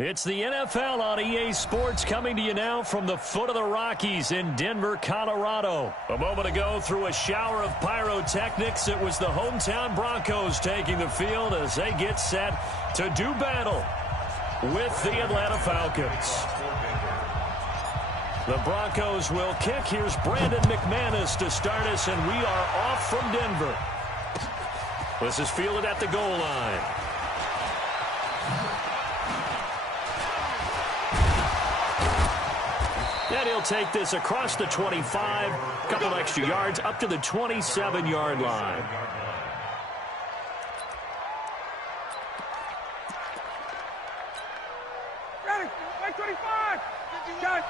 It's the NFL on EA Sports coming to you now from the foot of the Rockies in Denver, Colorado. A moment ago, through a shower of pyrotechnics, it was the hometown Broncos taking the field as they get set to do battle with the Atlanta Falcons. The Broncos will kick. Here's Brandon McManus to start us, and we are off from Denver. This is fielded at the goal line. And he'll take this across the 25, a couple extra yards, up to the 27-yard line. Got it, 25. Got it.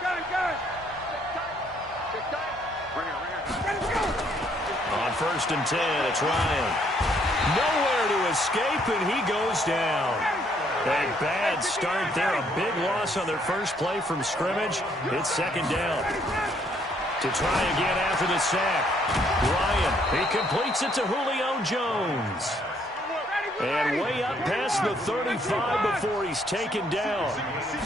On 1st and 10, it's Ryan. Nowhere to escape, and he goes down. A bad start there, a big loss on their first play from scrimmage. It's 2nd down. To try again after the sack. Ryan, he completes it to Julio Jones. And way up past the 35 before he's taken down.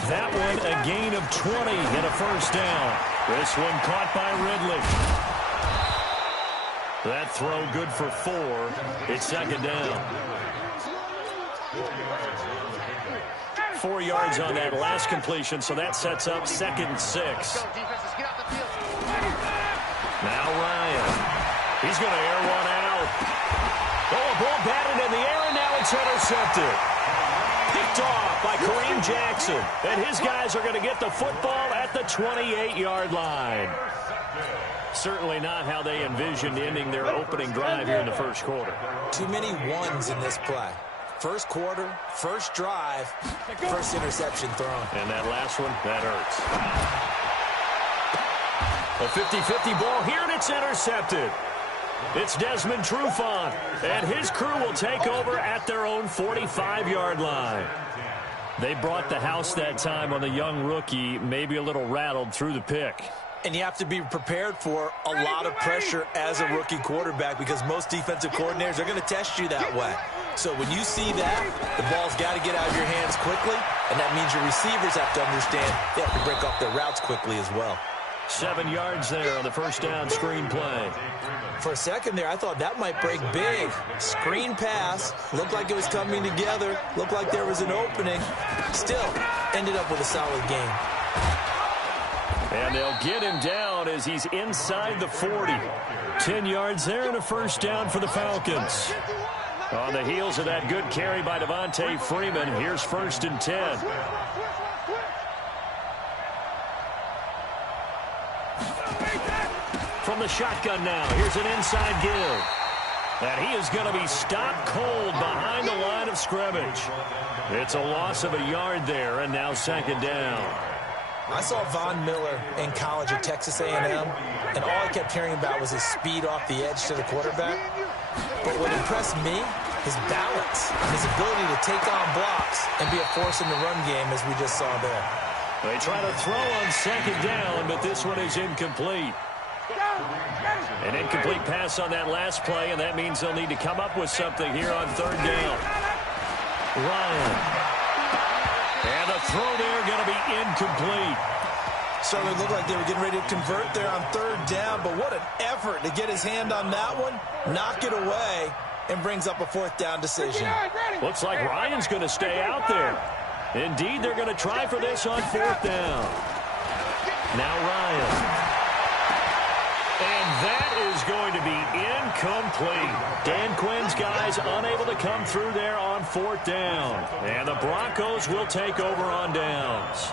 That one a gain of 20 and a 1st down. This one caught by Ridley. That throw good for 4. It's 2nd down. 4 yards on that last completion, so that sets up 2nd and 6. Now Ryan. He's going to air one out. Oh, a ball batted in the air, and now it's intercepted. Picked off by Kareem Jackson. And his guys are going to get the football at the 28-yard line. Certainly not how they envisioned ending their opening drive here in the first quarter. Too many ones in this play. First quarter, first drive, first interception thrown. And that last one, that hurts. A 50-50 ball here, and it's intercepted. It's Desmond Trufant, and his crew will take over at their own 45-yard line. They brought the house that time on the young rookie, maybe a little rattled through the pick. And you have to be prepared for a lot of pressure as a rookie quarterback because most defensive coordinators are going to test you that way. So when you see that, the ball's got to get out of your hands quickly, and that means your receivers have to understand they have to break off their routes quickly as well. 7 yards there on the 1st down screen play. For a second there, I thought that might break big. Screen pass, looked like it was coming together, looked like there was an opening. Still, ended up with a solid game. And they'll get him down as he's inside the 40. 10 yards there and a 1st down for the Falcons. On the heels of that good carry by Devontae Freeman, here's 1st and 10. From the shotgun now, here's an inside give. And he is going to be stopped cold behind the line of scrimmage. It's a loss of a yard there, and now 2nd down. I saw Von Miller in college at Texas A&M, and all I kept hearing about was his speed off the edge to the quarterback. But what impressed me, his balance, his ability to take on blocks and be a force in the run game, as we just saw there. They try to throw on 2nd down, but this one is incomplete. An incomplete pass on that last play, and that means they'll need to come up with something here on 3rd down. Ryan. And the throw there going to be incomplete. Certainly looked like they were getting ready to convert there on 3rd down, but what an effort to get his hand on that one, knock it away, and brings up a 4th down decision. Looks like Ryan's going to stay out there. Indeed, they're going to try for this on 4th down. Now Ryan. And that is going to be incomplete. Dan Quinn's guys unable to come through there on 4th down. And the Broncos will take over on downs.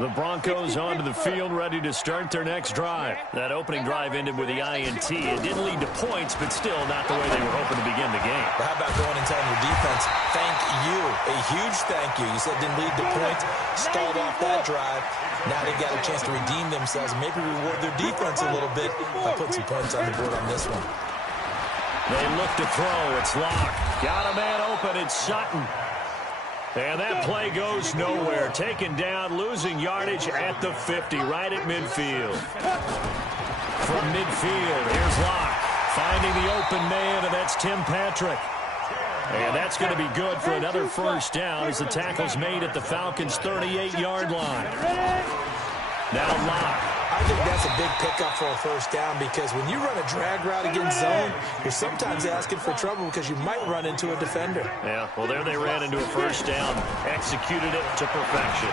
The Broncos onto the field, ready to start their next drive. That opening drive ended with the INT. It didn't lead to points, but still not the way they were hoping to begin the game. But how about going and telling your defense, thank you, a huge thank you. You said didn't lead to points, stalled off that drive. Now they've got a chance to redeem themselves and maybe reward their defense a little bit by putting some points on the board on this one. They look to throw. It's Locke. Got a man open. It's Sutton. And that play goes nowhere. Taken down, losing yardage at the 50, right at midfield. From midfield, here's Locke. Finding the open man, and that's Tim Patrick. And that's going to be good for another first down as the tackle's made at the Falcons' 38-yard line. Now Locke. I think that's a big pickup for a first down because when you run a drag route against zone, you're sometimes asking for trouble because you might run into a defender. Yeah, well, there they ran into a first down. Executed it to perfection.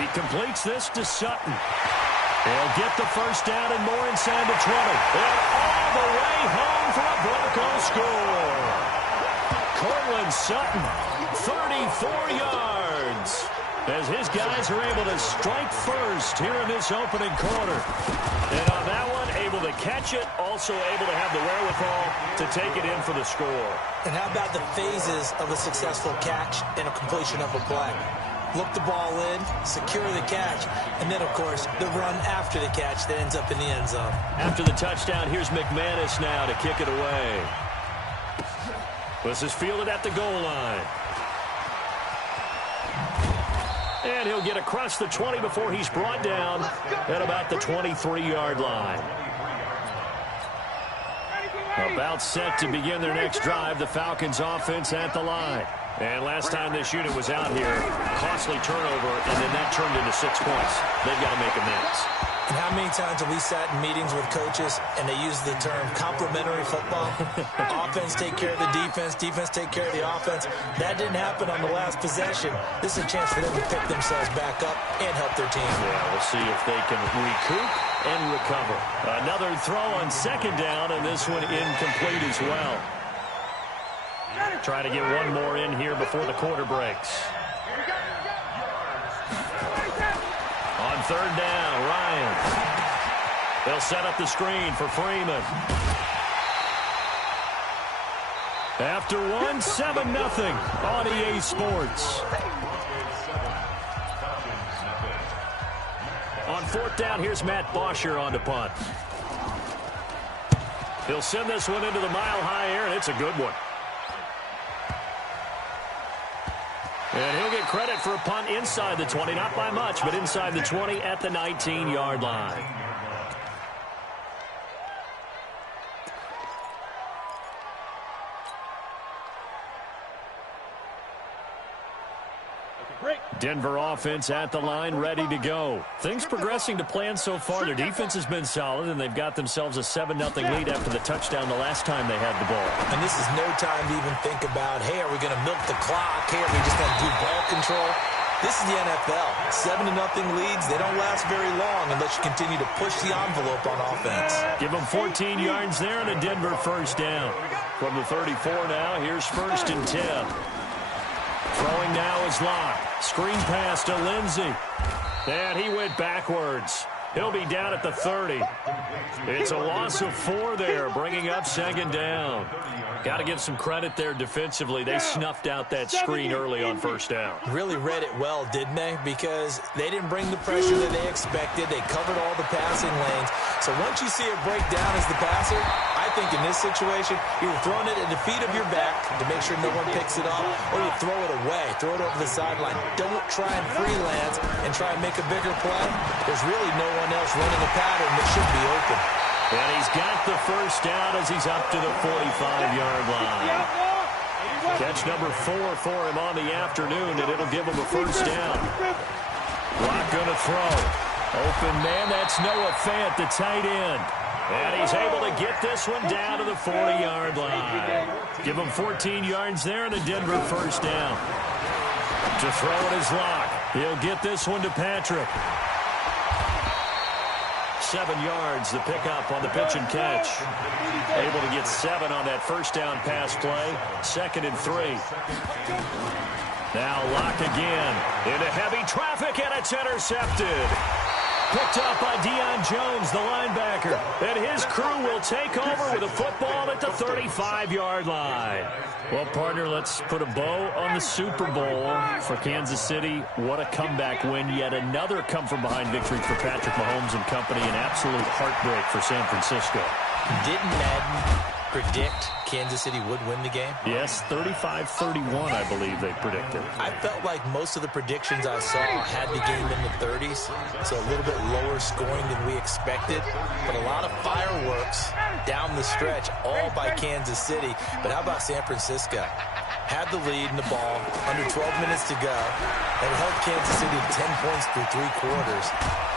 He completes this to Sutton. He'll get the first down and more inside the 20. And all the way home for a Bronco score. Cortland Sutton, 34 yards. As his guys are able to strike first here in this opening quarter. And on that one, able to catch it, also able to have the wherewithal to take it in for the score. And how about the phases of a successful catch and a completion of a play? Look the ball in, secure the catch, and then, of course, the run after the catch that ends up in the end zone. After the touchdown, here's McManus now to kick it away. This is fielded at the goal line. And he'll get across the 20 before he's brought down at about the 23-yard line. About set to begin their next drive, the Falcons offense at the line. And last time this unit was out here, costly turnover, and then that turned into 6 points. They've got to make amends. And how many times have we sat in meetings with coaches and they use the term complementary football? Offense take care of the defense, defense take care of the offense. That didn't happen on the last possession. This is a chance for them to pick themselves back up and help their team. Yeah, we'll see if they can recoup and recover. Another throw on second down, and this one incomplete as well. Try to get one more in here before the quarter breaks. On third down, Ryan. They'll set up the screen for Freeman. After one, 7-0 on EA Sports. On fourth down, here's Matt Bosher on to punt. He'll send this one into the mile-high air, and it's a good one. And he'll get credit for a punt inside the 20, not by much, but inside the 20 at the 19-yard line. Denver offense at the line, ready to go. Things progressing to plan so far. Their defense has been solid, and they've got themselves a 7-0 lead after the touchdown the last time they had the ball. And this is no time to even think about, hey, are we going to milk the clock? Hey, are we just going to do ball control? This is the NFL. 7-0 leads, they don't last very long unless you continue to push the envelope on offense. Give them 14 yards there and a Denver first down. From the 34 now, here's first and 10. Throwing now is Locke. Screen pass to Lindsey. And he went backwards. He'll be down at the 30. It's a loss of 4 there, bringing up second down. Got to give some credit there defensively. They snuffed out that screen early on first down. Really read it well, didn't they? Because they didn't bring the pressure that they expected. They covered all the passing lanes. So once you see it break down as the passer, I think in this situation, you're throwing it at the feet of your back to make sure no one picks it up, or you throw it away, throw it over the sideline. Don't try and freelance and try and make a bigger play. There's really no one else running a pattern that should be open. And he's got the first down as he's up to the 45-yard line. Catch number 4 for him on the afternoon, and it'll give him a first down. Locke going to throw. Open man, that's Noah Fant, the tight end. And he's able to get this one down to the 40-yard line. Give him 14 yards there and a Denver first down. To throw it is Locke. He'll get this one to Patrick. 7 yards, the pickup on the pitch and catch. Able to get 7 on that first down pass play. 2nd and 3. Now Locke again. Into heavy traffic, and it's intercepted. Picked up by Deion Jones, the linebacker. And his crew will take over with a football at the 35-yard line. Well, partner, let's put a bow on the Super Bowl for Kansas City. What a comeback win. Yet another come-from-behind victory for Patrick Mahomes and company. An absolute heartbreak for San Francisco. Didn't Madden predict Kansas City would win the game? Yes, 35-31, I believe they predicted. I felt like most of the predictions I saw had the game in the 30s, so a little bit lower scoring than we expected, but a lot of fireworks down the stretch, all by Kansas City. But how about San Francisco? Had the lead in the ball, under 12 minutes to go, and held Kansas City to 10 points through 3 quarters.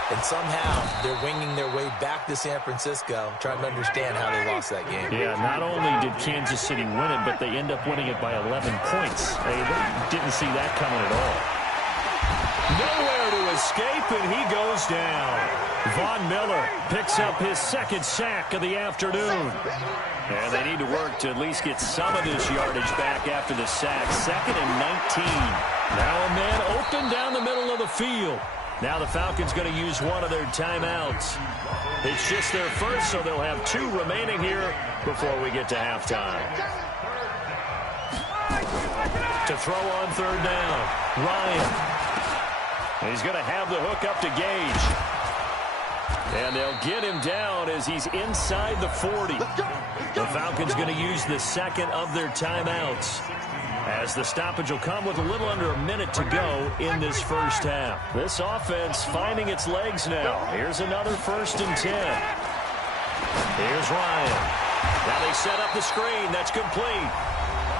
And somehow they're winging their way back to San Francisco, trying to understand how they lost that game. Yeah, not only did Kansas City win it, but they end up winning it by 11 points. They didn't see that coming at all. Nowhere to escape, and he goes down. Von Miller picks up his second sack of the afternoon. And they need to work to at least get some of this yardage back after the sack. 2nd and 19. Now a man open down the middle of the field. Now the Falcons going to use one of their timeouts. It's just their first, so they'll have 2 remaining here before we get to halftime. To throw on 3rd down, Ryan. He's going to have the hook up to Gage. And they'll get him down as he's inside the 40. The Falcons going to use the 2nd of their timeouts, as the stoppage will come with a little under a minute to go in this first half. This offense finding its legs now. Here's another 1st and 10. Here's Ryan. Now they set up the screen. That's complete.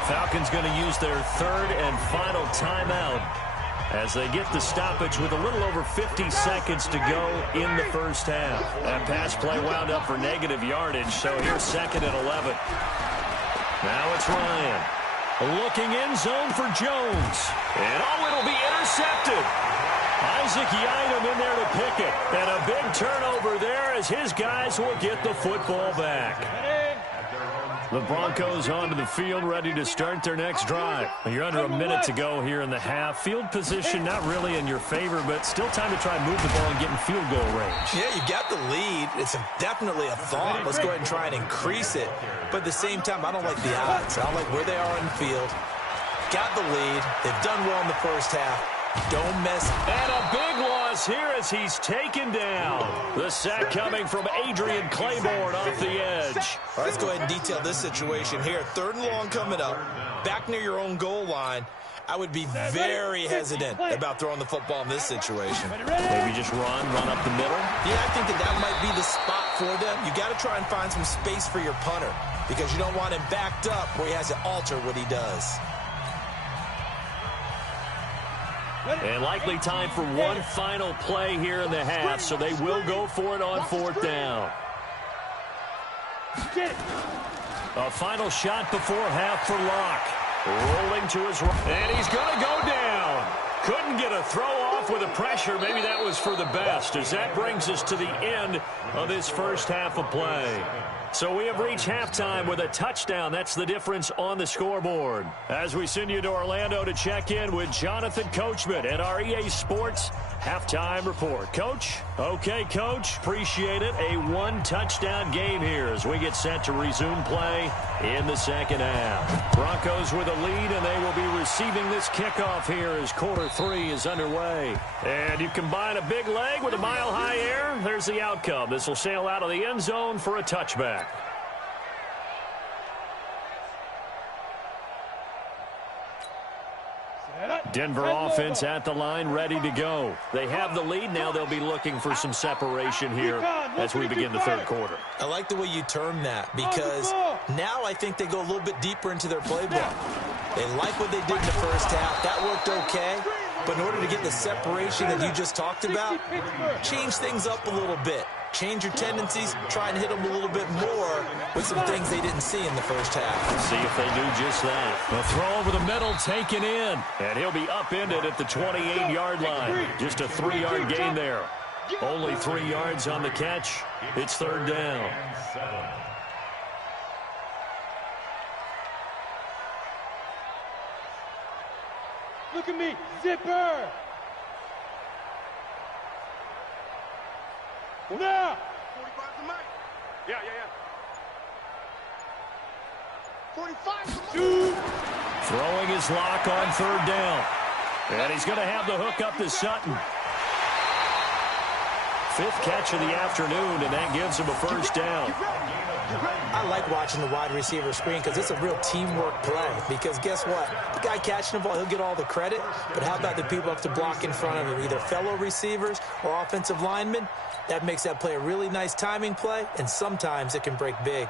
Falcons going to use their 3rd and final timeout as they get the stoppage with a little over 50 seconds to go in the first half. That pass play wound up for negative yardage, so here's 2nd and 11. Now it's Ryan. Looking in zone for Jones. And it'll be intercepted. Isaac Yiadom in there to pick it. And a big turnover there as his guys will get the football back. The Broncos onto the field, ready to start their next drive. You're under a minute to go here in the half. Field position not really in your favor, but still time to try and move the ball and get in field goal range. Yeah, you got the lead. It's definitely a thought. Let's go ahead and try and increase it. But at the same time, I don't like the odds. I don't like where they are on the field. Got the lead. They've done well in the first half. Don't mess. And a big loss here as he's taken down. The sack coming from Adrian Claiborne off the edge. All right, let's go ahead and detail this situation here. 3rd and long coming up. Back near your own goal line. I would be very hesitant about throwing the football in this situation. Maybe just run up the middle. Yeah, I think that might be the spot for them. You got to try and find some space for your punter because you don't want him backed up where he has to alter what he does. And likely time for one final play here in the half, so they will go for it on 4th down. A final shot before half for Locke. Rolling to his right, and he's going to go down. Couldn't get a throw off with the pressure. Maybe that was for the best, as that brings us to the end of this first half of play. So we have reached halftime with a touchdown. That's the difference on the scoreboard. As we send you to Orlando to check in with Jonathan Coachman at our EA Sports Halftime Report. Coach? Okay, Coach. Appreciate it. A 1-touchdown game here as we get set to resume play in the second half. Broncos with a lead, and they will be receiving this kickoff here as quarter 3 is underway. And you combine a big leg with a mile-high air, there's the outcome. This will sail out of the end zone for a touchback. Denver offense at the line, ready to go. They have the lead. Now they'll be looking for some separation here as we begin the third quarter. I like the way you term that because now I think they go a little bit deeper into their playbook. They like what they did in the first half. That worked okay. But in order to get the separation that you just talked about, change things up a little bit. Change your tendencies, try and hit them a little bit more with some things they didn't see in the first half. See if they do just that. The throw over the middle taken in, and he'll be upended at the 28-yard line. Just a 3-yard gain there. Only 3 yards on the catch. It's third down. Look at me, zipper! Now! 45 to Mike. Yeah. 45 to Shoot! Throwing his lock on third down. And he's going to have the hook up to Sutton. fifth catch of the afternoon, and that gives him a first down. I like watching the wide receiver screen because it's a real teamwork play. Because guess what? The guy catching the ball, he'll get all the credit. But how about the people up to block in front of him, either fellow receivers or offensive linemen? That makes that play a really nice timing play, and sometimes it can break big.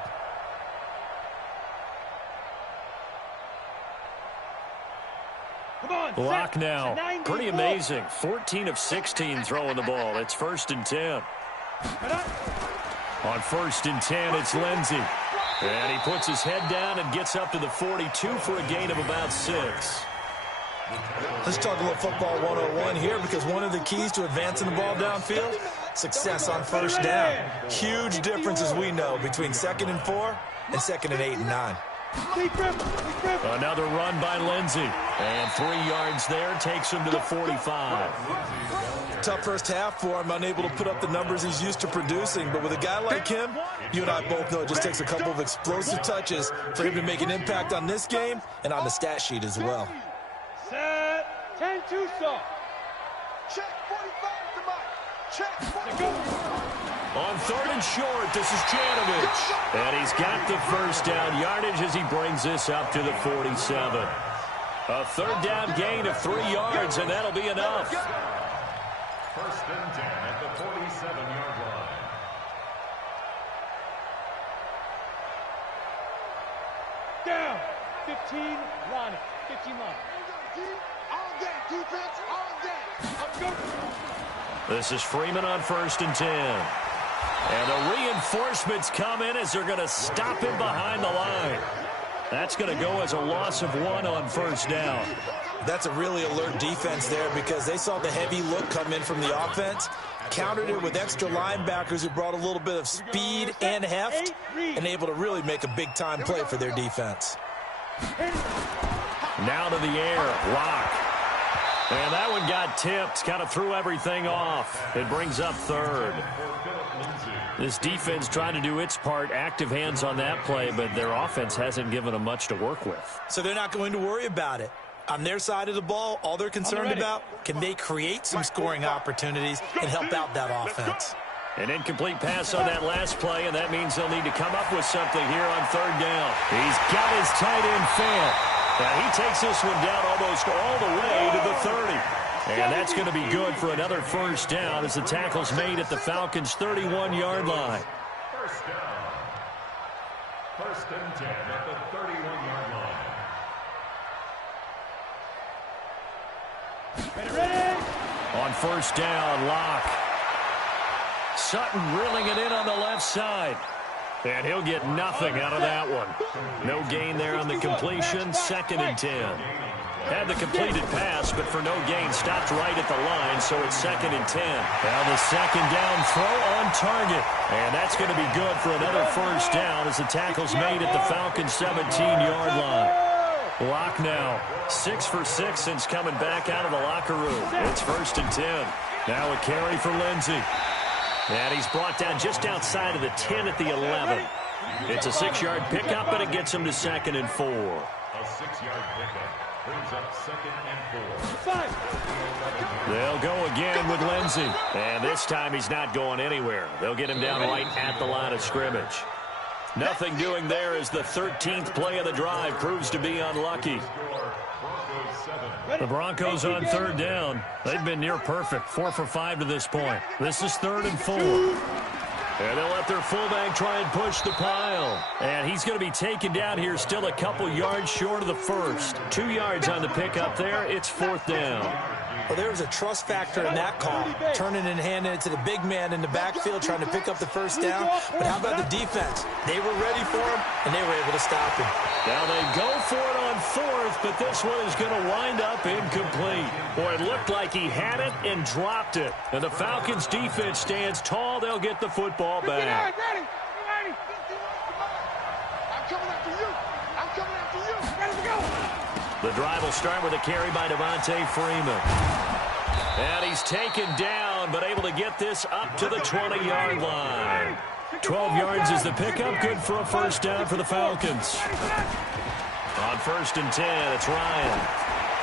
Block now. Pretty amazing. 14 of 16 throwing the ball. It's 1st and 10. On 1st and 10, it's Lindsey. And he puts his head down and gets up to the 42 for a gain of about 6. Let's talk a little football 101 here, because one of the keys to advancing the ball downfield, success on first down. Huge difference, as we know, between 2nd and 4 and 2nd and 8 and 9. Another run by Lindsey. And 3 yards there takes him to the 45. Tough first half for him, unable to put up the numbers he's used to producing. But with a guy like him, you and I both know it just takes a couple of explosive touches for him to make an impact on this game and on the stat sheet as well. Set. 10-2 stop. Check 45 to Mike. Check 45. On 3rd and short, this is Janovich. And he's got the first down yardage as he brings this up to the 47. A 3rd down gain of 3 yards, and that'll be enough. 1st and 10 at the 47-yard line. Down. 15 line. 15 line. All day, defense, all day. Let's go. This is Freeman on 1st and 10. And the reinforcements come in as they're going to stop him behind the line. That's going to go as a loss of 1 on 1st down. That's a really alert defense there, because they saw the heavy look come in from the offense, countered it with extra linebackers who brought a little bit of speed and heft, and able to really make a big-time play for their defense. Now to the air, Locke. And that one got tipped, kind of threw everything off. It brings up 3rd. This defense trying to do its part, active hands on that play, but their offense hasn't given them much to work with. So they're not going to worry about it. On their side of the ball, all they're concerned about, can they create some scoring opportunities and help out that offense? An incomplete pass on that last play, and that means they'll need to come up with something here on 3rd down. He's got his tight end Fant. Now he takes this one down almost all the way to the 30. And that's going to be good for another first down as the tackle's made at the Falcons' 31-yard line. First down. 1st and 10 at the 31-yard line. Ready. On 1st down, Locke. Sutton reeling it in on the left side. And he'll get nothing out of that one. No gain there on the completion. 2nd and 10. Had the completed pass, but for no gain, stopped right at the line, so it's 2nd and 10. Now the 2nd down throw on target. And that's going to be good for another first down as the tackle's made at the Falcons' 17-yard line. Locke now 6 for 6 since coming back out of the locker room. It's 1st and 10. Now a carry for Lindsey. And he's brought down just outside of the 10 at the 11. It's a 6-yard pickup, and it gets him to 2nd and 4. A 6-yard pickup brings up 2nd and 4. They'll go again with Lindsey. And this time he's not going anywhere. They'll get him down right at the line of scrimmage. Nothing doing there as the 13th play of the drive proves to be unlucky. The Broncos on 3rd down. They've been near perfect, 4 for 5 to this point. This is 3rd and 4. And they'll let their fullback try and push the pile. And he's going to be taken down here still a couple yards short of the first. 2 yards on the pickup there. It's 4th down. Well, there was a trust factor in that call, turning and handing it to the big man in the backfield, trying to pick up the first down. But how about the defense? They were ready for him, and they were able to stop him. Now they go for it on 4th, but this one is going to wind up incomplete. Boy, it looked like he had it and dropped it. And the Falcons' defense stands tall. They'll get the football back. Ready. I'm coming after you. I'm coming after you. Ready to go. The drive will start with a carry by Devontae Freeman. And he's taken down, but able to get this up to the 20-yard line. 12 yards is the pickup, good for a first down for the Falcons. On 1st and 10, it's Ryan.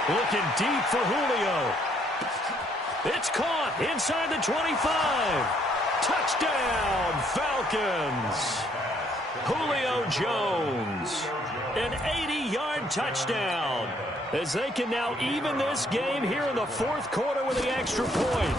Looking deep for Julio. It's caught inside the 25. Touchdown, Falcons. Julio Jones, an 80-yard touchdown, as they can now even this game here in the fourth quarter with the extra point.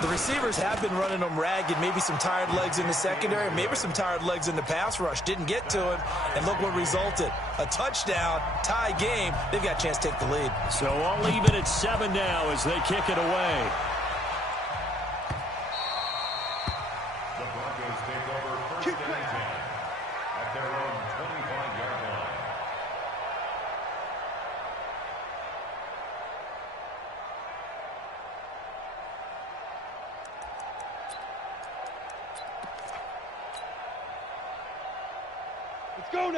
The receivers have been running them ragged, maybe some tired legs in the secondary, maybe some tired legs in the pass rush. Didn't get to him, and look what resulted. A touchdown, tie game. They've got a chance to take the lead. So all even at 7 now as they kick it away. The Broncos take over first and 10 at their own 25-yard line.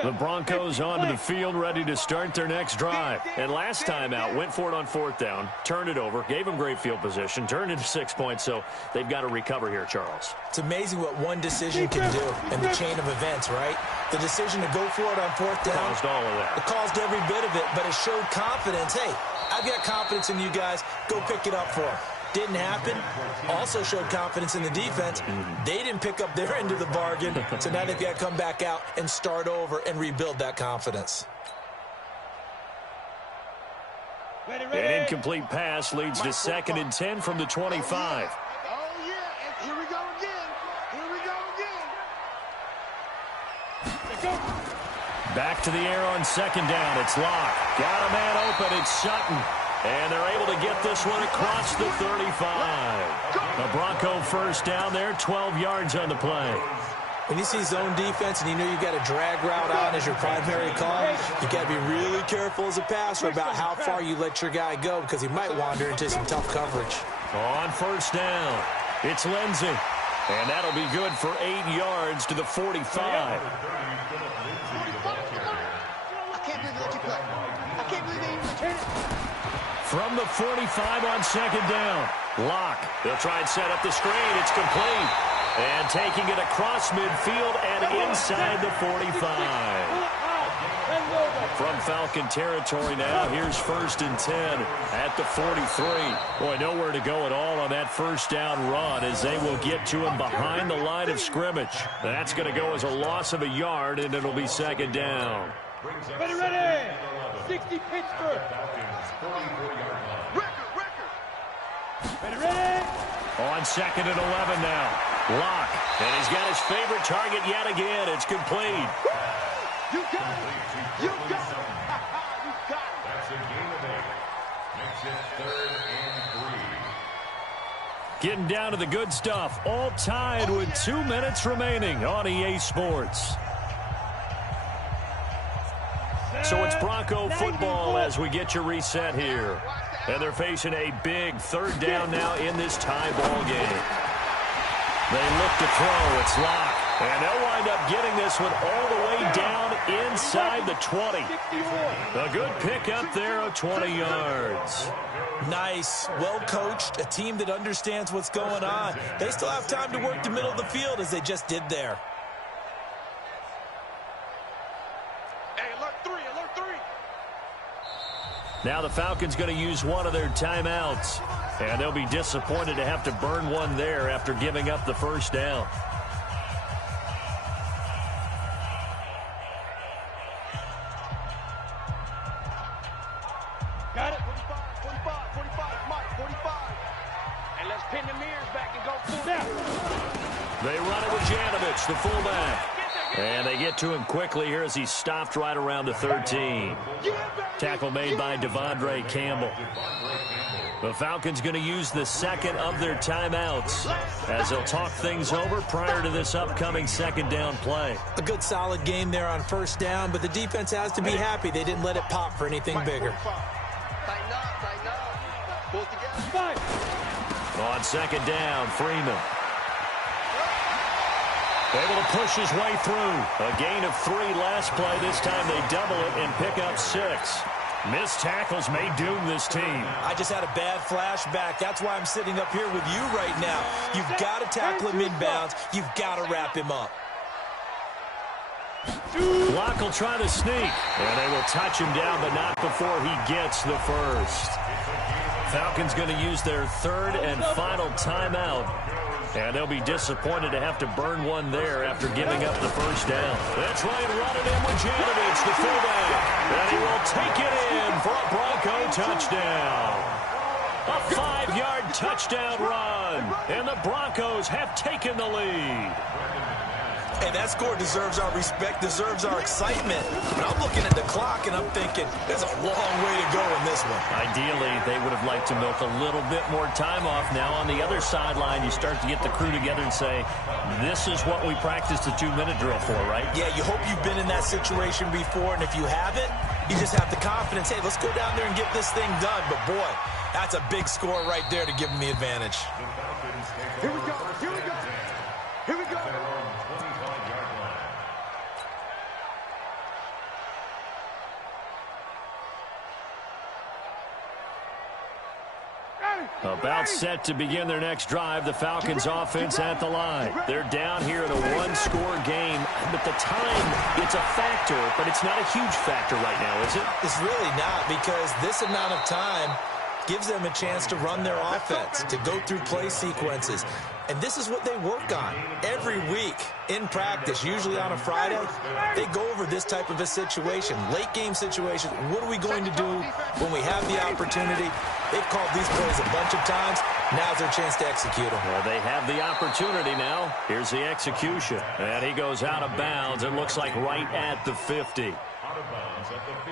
The Broncos onto the field, ready to start their next drive. And last time out, went for it on 4th down, turned it over, gave them great field position, turned into 6 points, so they've got to recover here, Charles. It's amazing what one decision can do in the chain of events, right? The decision to go for it on 4th down. Caused all of that. It caused every bit of it, but it showed confidence. Hey, I've got confidence in you guys. Go pick it up for them. Didn't happen. Also showed confidence in the defense. They didn't pick up their end of the bargain, so now they've got to come back out and start over and rebuild that confidence. An incomplete pass leads to 2nd and 10 from the 25. Oh, yeah. And here we go again. Here we go again. Back to the air on 2nd down. It's Locke. Got a man open. It's Sutton. And they're able to get this one across the 35. A Bronco first down there, 12 yards on the play. When you see zone defense and you know you've got a drag route on as your primary call, you've got to be really careful as a passer about how far you let your guy go because he might wander into some tough coverage. On 1st down, it's Lindsey. And that'll be good for 8 yards to the 45. I can't believe they let you play. I can't believe they even return it. From the 45 on 2nd down. Locke. They'll try and set up the screen. It's complete. And taking it across midfield and inside the 45. From Falcon territory now, here's 1st and 10 at the 43. Boy, nowhere to go at all on that 1st down run as they will get to him behind the line of scrimmage. That's going to go as a loss of a yard, and it'll be 2nd down. Ready. 60 Pittsburgh. Ready. On 2nd and 11 now. Locke. And he's got his favorite target yet again. It's complete. You got it. You got it. You got it. That's a gain of 8. Makes it 3rd and 3. Getting down to the good stuff. All tied with 2 minutes remaining on EA Sports. So it's Bronco football as we get your reset here. And they're facing a big 3rd down now in this tie ball game. They look to throw. It's Locke. And they'll wind up getting this one all the way down inside the 20. A good pickup there of 20 yards. Nice, well coached, a team that understands what's going on. They still have time to work the middle of the field as they just did there. Now the Falcons going to use one of their timeouts. And they'll be disappointed to have to burn one there after giving up the 1st down. Got it. 45, Mike, 45. And let's pin the mirrors back and go full down. They run it with Janovich, the fullback. And they get to him quickly here as he's stopped right around the 13. Tackle made by Devondre Campbell. The Falcons going to use the 2nd of their timeouts as they'll talk things over prior to this upcoming 2nd down play. A good solid game there on 1st down, but the defense has to be happy they didn't let it pop for anything bigger. Tighten up. Pull together. On 2nd down, Freeman. Able to push his way through. A gain of 3 last play. This time they double it and pick up 6. Missed tackles may doom this team. I just had a bad flashback. That's why I'm sitting up here with you right now. You've got to tackle him inbounds. You've got to wrap him up. Locke will try to sneak. And they will touch him down, but not before he gets the 1st. Falcons going to use their 3rd and final timeout And they'll be disappointed to have to burn one there after giving up the first down. They'll try and run it in with Janovich, the fullback. And he will take it in for a Bronco touchdown. A 5-yard touchdown run. And the Broncos have taken the lead. Hey, that score deserves our respect, deserves our excitement. But I'm looking at the clock, and I'm thinking, there's a long way to go in this one. Ideally, they would have liked to milk a little bit more time off. Now, on the other sideline, you start to get the crew together and say, this is what we practiced the 2-minute drill for, right? Yeah, you hope you've been in that situation before, and if you haven't, you just have the confidence, hey, let's go down there and get this thing done. But, boy, that's a big score right there to give them the advantage. Here we go. Here we go. Here we go. About set to begin their next drive, the Falcons offense at the line. They're down here in a one-score game, but the time, it's a factor, but it's not a huge factor right now, is it? It's really not, because this amount of time gives them a chance to run their offense, to go through play sequences. And this is what they work on every week in practice, usually on a Friday. They go over this type of a situation, late game situation. What are we going to do when we have the opportunity? They've called these plays a bunch of times. Now's their chance to execute them. Well, they have the opportunity now. Here's the execution. And he goes out of bounds. It looks like right at the 50.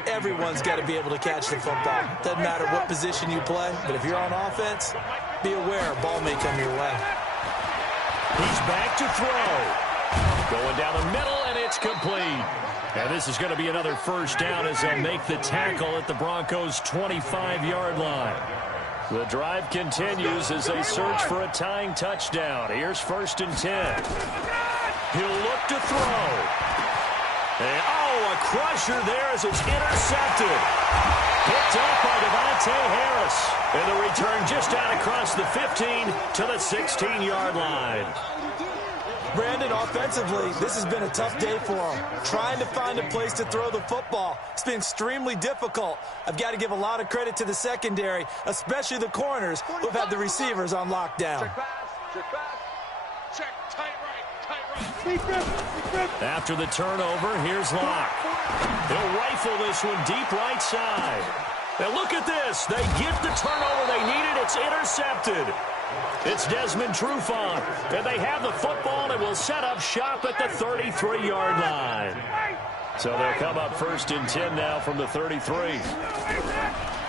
Everyone's got to be able to catch the football. Doesn't matter what position you play, but if you're on offense, be aware a ball may come your way. He's back to throw. Going down the middle, and it's complete. And this is going to be another first down as they'll make the tackle at the Broncos' 25-yard line. The drive continues as they search for a tying touchdown. Here's 1st and 10. He'll look to throw. And, a crusher there as it's intercepted. Picked up by Devontae Harris. And the return just out across the 15 to the 16-yard line. Brandon, offensively, this has been a tough day for them. Trying to find a place to throw the football. It's been extremely difficult. I've got to give a lot of credit to the secondary, especially the corners who have had the receivers on lockdown. Check pass, check tight right. After the turnover, here's Locke. He'll rifle this one deep right side. Now look at this. They get the turnover they needed. It's intercepted. It's Desmond Trufant, and they have the football and will set up shop at the 33-yard line. So they'll come up 1st and 10 now from the 33.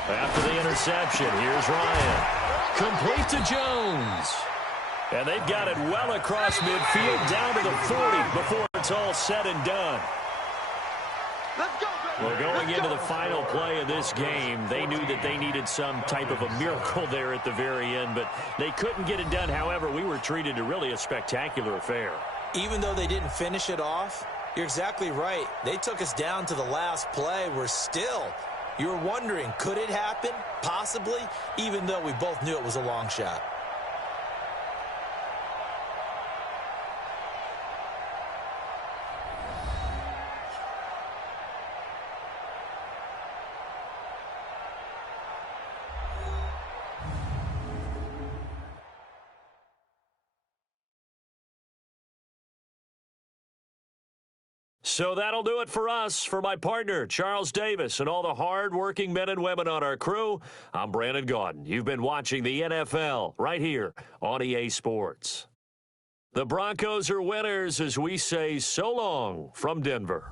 After the interception, here's Ryan. Complete to Jones. And they've got it well across midfield down to the 40 before it's all said and done. Let's go, baby. Well, going into the final play of this game, they knew that they needed some type of a miracle there at the very end, but they couldn't get it done. However, we were treated to really a spectacular affair. Even though they didn't finish it off, you're exactly right. They took us down to the last play. You were wondering, could it happen? Possibly, even though we both knew it was a long shot. So that'll do it for us. For my partner, Charles Davis, and all the hard-working men and women on our crew, I'm Brandon Gaudin. You've been watching the NFL right here on EA Sports. The Broncos are winners as we say so long from Denver.